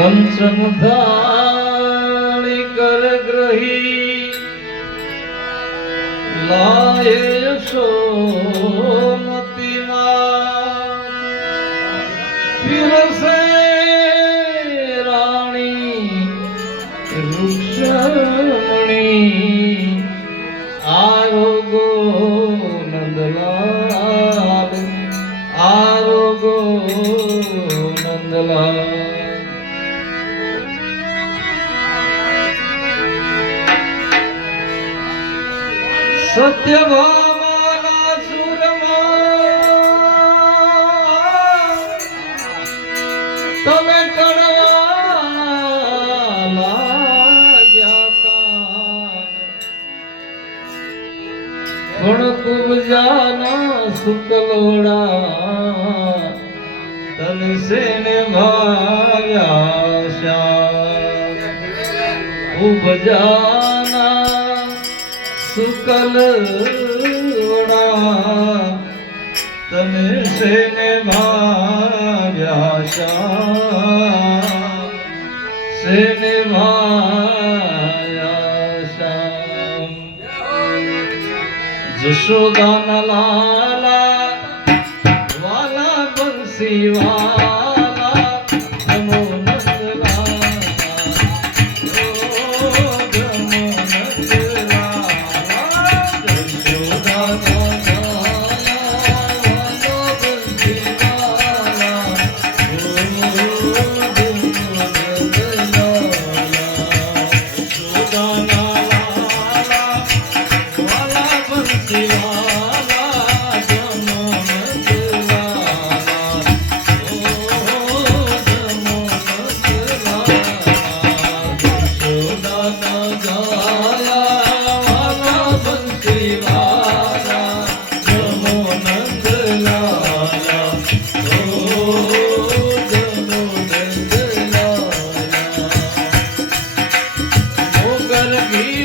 कंसमुखाणी करग्रही लाय सोमतिमा फिर સત્યભામાના સુરમાં તમે કડવા લાગ્યા તા પણ કુબજાના શુકલોડા તને સેને ભાગ્યા ઉપજાના સુકલોડા તને સેને શ્યામ સેને શ્યામ જશોદાના લાલા વાલા બંસી Let me.